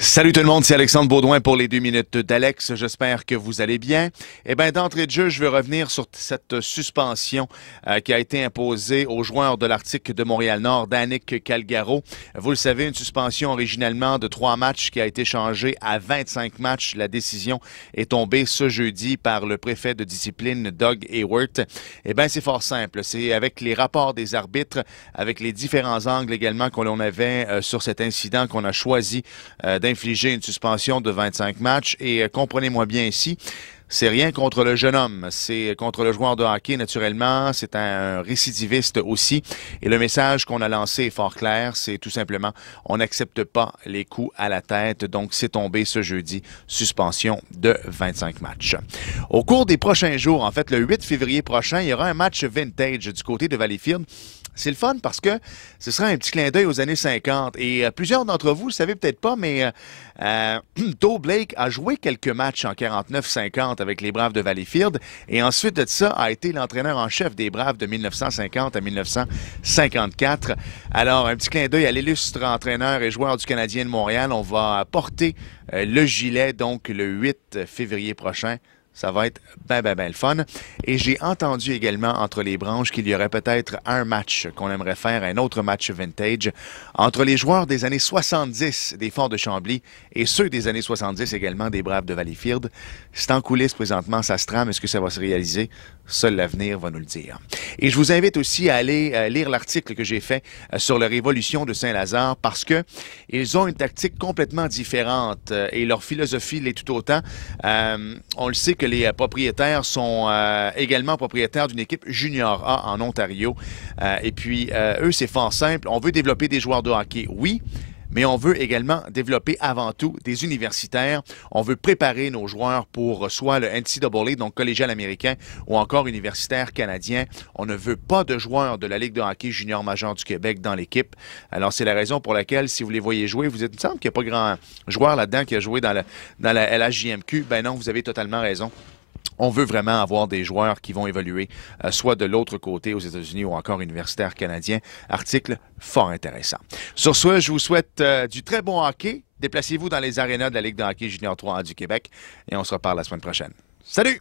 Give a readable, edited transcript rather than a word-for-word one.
Salut tout le monde, c'est Alexandre Baudouin pour les 2 minutes d'Alex. J'espère que vous allez bien. Eh bien, d'entrée de jeu, je vais revenir sur cette suspension qui a été imposée aux joueurs de l'Arctique de Montréal-Nord, Danick Calgaro. Vous le savez, une suspension originalement de 3 matchs qui a été changée à 25 matchs. La décision est tombée ce jeudi par le préfet de discipline, Doug Hayward. Eh bien, c'est fort simple. C'est avec les rapports des arbitres, avec les différents angles également que l'on avait sur cet incident qu'on a choisi d'infliger une suspension de 25 matchs. Et comprenez-moi bien ici, c'est rien contre le jeune homme, c'est contre le joueur de hockey naturellement, c'est un récidiviste aussi. Et le message qu'on a lancé est fort clair, c'est tout simplement, on n'accepte pas les coups à la tête. Donc c'est tombé ce jeudi, suspension de 25 matchs. Au cours des prochains jours, en fait le 8 février prochain, il y aura un match vintage du côté de Valleyfield. C'est le fun parce que ce sera un petit clin d'œil aux années 50. Et plusieurs d'entre vous ne le savez peut-être pas, mais Toe Blake a joué quelques matchs en 49-50 avec les Braves de Valleyfield. Et ensuite de ça, a été l'entraîneur en chef des Braves de 1950 à 1954. Alors, un petit clin d'œil à l'illustre entraîneur et joueur du Canadien de Montréal. On va porter le gilet, donc, le 8 février prochain. Ça va être ben le fun. Et j'ai entendu également entre les branches qu'il y aurait peut-être un match qu'on aimerait faire, un autre match vintage, entre les joueurs des années 70 des Forts de Chambly et ceux des années 70 également des Braves de Valleyfield. C'est en coulisses présentement, ça se trame. Est-ce que ça va se réaliser? Seul l'avenir va nous le dire. Et je vous invite aussi à aller lire l'article que j'ai fait sur la Révolution de Saint-Lazare parce que ils ont une tactique complètement différente et leur philosophie l'est tout autant. On le sait que les propriétaires sont également propriétaires d'une équipe Junior A en Ontario. Et puis, eux, c'est fort simple. On veut développer des joueurs de hockey, oui, mais on veut également développer avant tout des universitaires. On veut préparer nos joueurs pour soit le NCAA, donc collégial américain, ou encore universitaire canadien. On ne veut pas de joueurs de la Ligue de hockey junior majeur du Québec dans l'équipe. Alors, c'est la raison pour laquelle, si vous les voyez jouer, vous êtes, il me semble qu'il n'y a pas grand joueur là-dedans qui a joué dans la LHJMQ. Ben non, vous avez totalement raison. On veut vraiment avoir des joueurs qui vont évoluer, soit de l'autre côté aux États-Unis ou encore universitaire canadien. Article fort intéressant. Sur ce, je vous souhaite du très bon hockey. Déplacez-vous dans les arénas de la Ligue de hockey junior 3A du Québec et on se reparle la semaine prochaine. Salut!